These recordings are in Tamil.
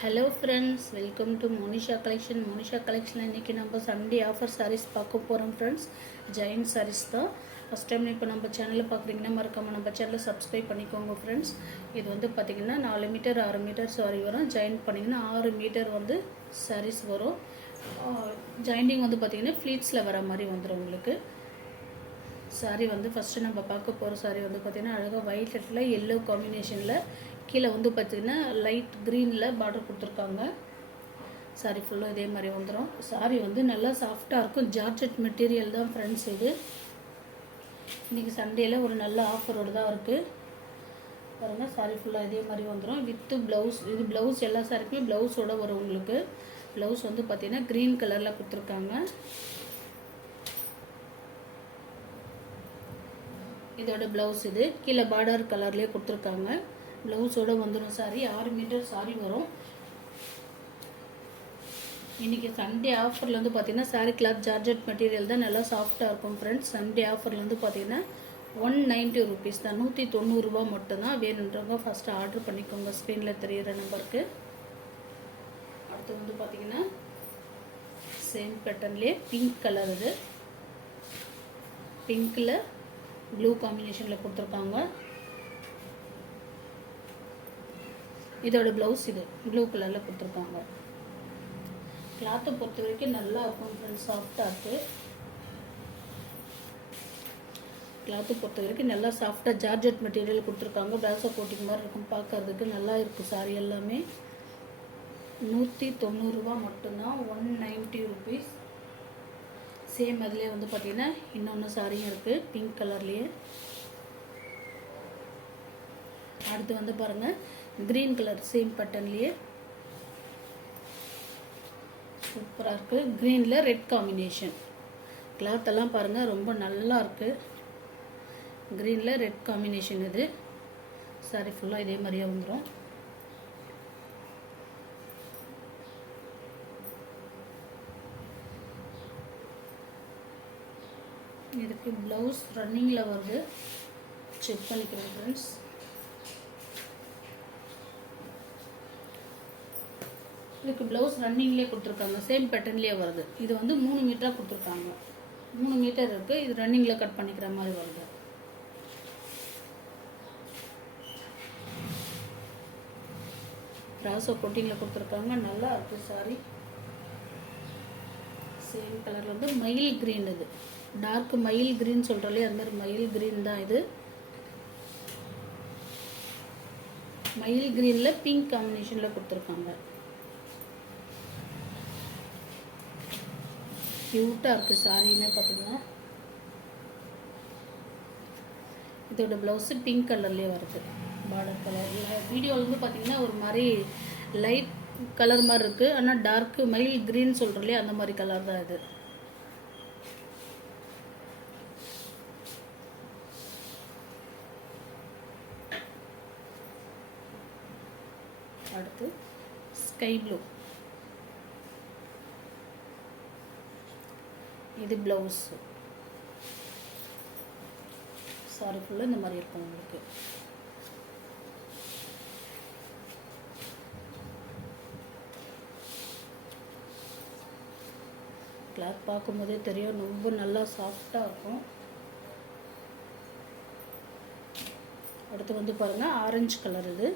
Hello friends, welcome to Monisha collection. மோனிஷா கலெக்ஷனில் இன்றைக்கி நம்ம சண்டே ஆஃபர் சாரீஸ் பார்க்க போகிறோம் ஃப்ரெண்ட்ஸ். ஜெயின் சாரீஸ் தான். ஃபஸ்ட் டைம் இப்போ நம்ம சேனலில் பார்க்குறீங்கன்னா மறக்காமல் நம்ம சேனலை சப்ஸ்கிரைப் பண்ணிக்கோங்க ஃப்ரெண்ட்ஸ். இது வந்து பார்த்திங்கன்னா 4 மீட்டர் 6 மீட்டர் சாரி வரும். ஜாயின் பண்ணிங்கன்னா 6 மீட்டர் வந்து சாரீஸ் வரும். ஜாயிண்டிங் வந்து பார்த்திங்கன்னா ஃப்ளீட்ஸில் வர மாதிரி வந்துடும் உங்களுக்கு. சாரீ வந்து ஃபஸ்ட்டு நம்ம பார்க்க போகிற சாரீ வந்து பார்த்திங்கன்னா அழகாக ஒயிட் லெட்டில் எல்லோ காம்பினேஷனில் கீழே வந்து பார்த்திங்கன்னா லைட் க்ரீனில் பார்டர் கொடுத்துருக்காங்க. சாரீ ஃபுல்லாக இதே மாதிரி வந்துடும். சாரீ வந்து நல்லா சாஃப்டாக இருக்கும். ஜார்ஜெட் மெட்டீரியல் தான் ஃப்ரெண்ட்ஸ். இது இன்றைக்கி சண்டேயில் ஒரு நல்ல ஆஃபரோடு தான் இருக்குது பாருங்கள். சாரீ ஃபுல்லாக இதே மாதிரி வந்துடும் வித்து ப்ளவுஸ். இது ப்ளவுஸ் எல்லா சாரிக்குமே ப்ளவுஸோடு வரும் உங்களுக்கு. ப்ளவுஸ் வந்து பார்த்திங்கன்னா க்ரீன் கலரில் கொடுத்துருக்காங்க. இதோட ப்ளவுஸ் இது கீழே பார்டர் கலர்லேயே கொடுத்துருக்காங்க. ப்ளவுஸோடு வந்துடும். சாரி 6 மீட்டர் சாரி வரும். இன்றைக்கி சண்டே ஆஃபரில் வந்து பார்த்திங்கன்னா சாரீ கிளாத் ஜார்ஜெட் மெட்டீரியல் தான் நல்லா சாஃப்டாக இருக்கும் ஃப்ரெண்ட்ஸ். சண்டே ஆஃபரில் வந்து பார்த்திங்கன்னா 190 ருபீஸ் தான், 190 ரூபா மட்டும்தான். வேணுன்றவங்க ஃபஸ்ட்டு ஆர்டர் பண்ணிக்கோங்க ஸ்க்ரீனில் தெரிகிற நம்பருக்கு. அடுத்து வந்து பார்த்திங்கன்னா சேம் பேட்டர்ன்லேயே பிங்க் கலர். இது பிங்க்கில் ப்ளூ காம்பினேஷனில் கொடுத்துருக்காங்க. இதோட ப்ளவுஸ் இது ப்ளூ கலரில் கொடுத்துருக்காங்க. கிளாத்தை பொறுத்த வரைக்கும் நல்லா இருக்கும் ஃப்ரெண்ட்ஸ். சாஃப்டாக இருக்குது. கிளாத்தை பொறுத்த வரைக்கும் நல்லா சாஃப்டாக ஜார்ஜெட் மெட்டீரியல் கொடுத்துருக்காங்க. பிராசோ கோட்டிங் மாதிரி இருக்கும் பார்க்கறதுக்கு. நல்லா இருக்குது சாரி எல்லாமே. 190 ரூபா மட்டும்தான், 190 ருபீஸ். சேம் அதிலே வந்து பார்த்திங்கன்னா இன்னொன்று சாரியும் இருக்குது பிங்க் கலர்லேயே. அடுத்து வந்து பாருங்கள் க்ரீன் கலர் சேம் பட்டன்லேயே சூப்பராக இருக்குது. க்ரீனில் ரெட் காம்பினேஷன். கிளாத்தெல்லாம் பாருங்கள் ரொம்ப நல்லா இருக்குது. க்ரீனில் ரெட் காம்பினேஷன். இது சாரி ஃபுல்லாக இதே மாதிரியே வந்துடும். இதுக்கு ப்ளவுஸ் ரன்னிங்கில் வருது. செக் பண்ணிக்கிறேன் ஃப்ரெண்ட்ஸ். இதுக்கு ப்ளவுஸ் ரன்னிங்லேயே கொடுத்துருக்காங்க. சேம் பேட்டர்ன்லேயே வருது. இது வந்து 3 மீட்டராக கொடுத்துருக்காங்க. 3 மீட்டர் இருக்குது. இது ரன்னிங்கில் கட் பண்ணிக்கிற மாதிரி வருது. பிராசோ கோட்டிங்கில் கொடுத்துருக்காங்க. நல்லா இருக்குது சாரி. சேம் கலரில் வந்து மயில் க்ரீன். இது டார்க் மயில் க்ரீன் சொல்கிறாலே அது மாதிரி மயில் க்ரீன் தான். இது மயில் க்ரீனில் பிங்க் காம்பினேஷனில் கொடுத்துருக்காங்க. க்யூட்டாக இருக்குது சாரியுமே பார்த்திங்கன்னா. இதோட ப்ளவுஸு பிங்க் கலர்லேயே வருது. பார்டர் கலர் வீடியோ வந்து பார்த்திங்கன்னா ஒரு மாதிரி லைட் கலர் மாதிரி இருக்குது. ஆனால் டார்க்கு மயில் க்ரீன் சொல்கிறோம்லையே அந்த மாதிரி கலர் தான் இது. அடுத்து ஸ்கை ப்ளூ. இது ப்ளவுஸ். சாரி ஃபுல்லாக இந்த மாதிரி இருக்கும் உங்களுக்கு. கிளாத் பார்க்கும்போதே தெரியும் ரொம்ப நல்லா சாஃப்டாக இருக்கும். அடுத்து வந்து பாருங்கள் ஆரஞ்சு கலர். இது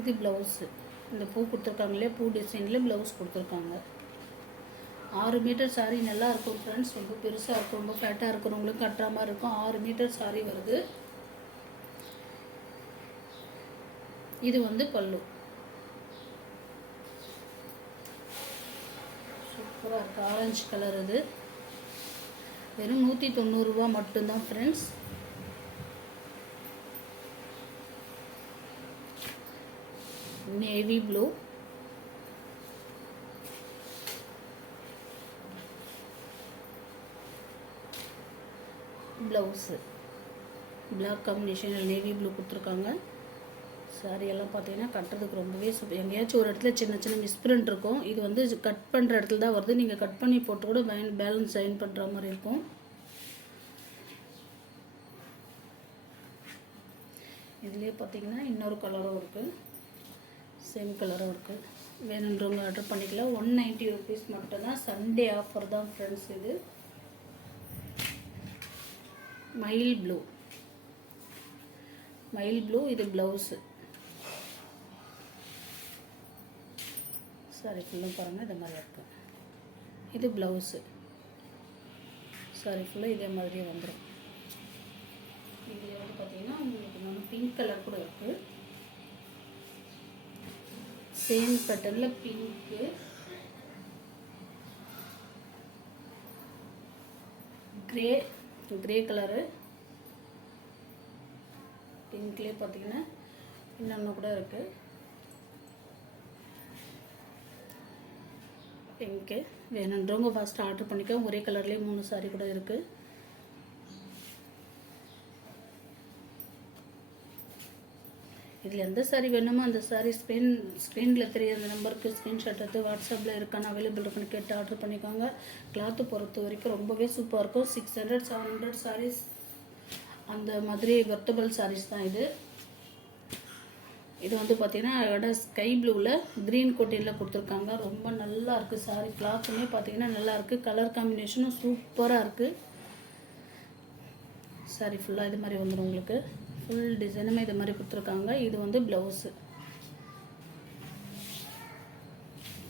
இது ப்ளவுஸு. இந்த பூ கொடுத்துருக்காங்களே பூ டிசைனில் ப்ளவுஸ் கொடுத்துருக்காங்க. 6 மீட்டர் சாரீ நல்லா இருக்கும் ஃப்ரெண்ட்ஸ். ரொம்ப பெருசாக இருக்கும். ரொம்ப ஃபேட்டாக இருக்கிறவங்களுக்கு கட்டுற மாதிரி இருக்கும். 6 மீட்டர் சாரீ வருது. இது வந்து பல்லு. சூப்பராக இருக்குது. Orange colour. இது வெறும் 190 ரூபா மட்டும்தான் friends. Navy blue. Blouse black காம்பினேஷனில் நேவி ப்ளூ கொடுத்துருக்காங்க. சாரி எல்லாம் பார்த்தீங்கன்னா கட்டுறதுக்கு ரொம்பவே எங்கேயாச்சும் ஒரு இடத்துல சின்ன சின்ன மிஸ்பிரிண்ட் இருக்கும். இது வந்து கட் பண்ணுற இடத்துல தான் வருது. நீங்கள் கட் பண்ணி போட்டு கூட பேலன்ஸ் ஜாயின் பண்ணுற மாதிரி இருக்கும். இதுலேயே பார்த்தீங்கன்னா இன்னொரு கலரும் இருக்குது, சேம் கலரும் இருக்குது. வேணுன்றவங்க ஆர்டர் பண்ணிக்கலாம். 190 ருபீஸ் மட்டும்தான். சண்டே ஆஃபர் தான் ஃப்ரெண்ட்ஸ். இது மயில் ப்ளூ, இது ப்ளவுஸு. சாரி ஃபுல்லாக பாருங்கள் இது மாதிரி இருக்குது. இது ப்ளவுஸு. சாரி ஃபுல்லாக இதே மாதிரியே வந்துடும். இதில் வந்து பார்த்தீங்கன்னா உங்களுக்கு இன்னொன்று பிங்க் கலர் கூட இருக்குது. சேம் பேட்டர்னில் பிங்க்கு, கிரே கலரு, பிங்க்லேயே பார்த்தீங்கன்னா இன்னொன்று கூட இருக்குது பிங்க்கு. வேணுன்றவங்க ஃபஸ்ட்டு ஆர்டர் பண்ணிக்க. ஒரே கலர்லேயே 3 சாரி கூட இருக்குது. இதில் எந்த சாரி வேணுமோ அந்த சாரி ஸ்க்ரீனில் தெரிய அந்த நம்பருக்கு ஸ்க்ரீன்ஷாட் எடுத்து வாட்ஸ்அப்பில் இருக்கான்னு அவைலபிள் இருக்குன்னு கேட்டு ஆர்டர் பண்ணிக்கோங்க. கிளாத்து பொறுத்த வரைக்கும் ரொம்பவே சூப்பராக இருக்கும். 600-700 சாரீஸ் அந்த மாதிரி வெர்த்தபிள் சாரீஸ் தான் இது. இது வந்து பார்த்தீங்கன்னா அதோட ஸ்கை ப்ளூவில் க்ரீன் கோட்டியில் கொடுத்துருக்காங்க. ரொம்ப நல்லா இருக்குது. சாரி கிளாத்துமே பார்த்தீங்கன்னா நல்லா இருக்குது. கலர் காம்பினேஷனும் சூப்பராக இருக்குது. சாரி ஃபுல்லாக இது மாதிரி வந்துடும். உங்களுக்கு ஃபுல் டிசைனுமே இது மாதிரி கொடுத்துருக்காங்க. இது வந்து ப்ளவுஸு.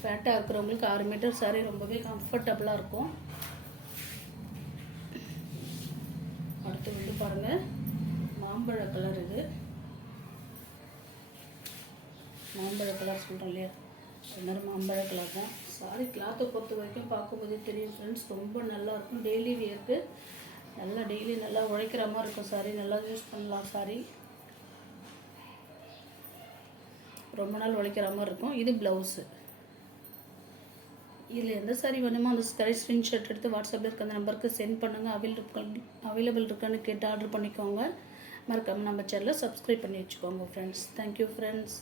ஃபேட்டாக இருக்கிறவங்களுக்கு 6 மீட்டர் சாரி ரொம்பவே கம்ஃபர்டபுளாக இருக்கும். அடுத்து வந்து பாருங்கள் மாம்பழ கலர். இது மாம்பழ கலர் சொல்கிறோம் இல்லையா, அது மாதிரி மாம்பழ கலர் தான். சாரி கிளாத்தை பொறுத்த வரைக்கும் பார்க்கும்போதே தெரியும் ஃப்ரெண்ட்ஸ், ரொம்ப நல்லாயிருக்கும். டெய்லி வியருக்கு நல்லா டெய்லி நல்லா உழைக்கிற மாதிரி இருக்கும். சாரி நல்லா யூஸ் பண்ணலாம். சாரி ரொம்ப நாள் உழைக்கிற மாதிரி இருக்கும். இது ப்ளவுஸு. இதில் எந்த சாரி வேணுமோ அந்த சாரி ஸ்க்ரீன்ஷாட் எடுத்து வாட்ஸ்அப்பில் இருக்க அந்த நம்பருக்கு சென்ட் பண்ணுங்கள். அவைலபிள் இருக்கான்னு கேட்டு ஆர்டர் பண்ணிக்கோங்க. மறக்காமல் நம்ம சேனலை சப்ஸ்கிரைப் பண்ணி வச்சுக்கோங்க ஃப்ரெண்ட்ஸ். Thank you friends.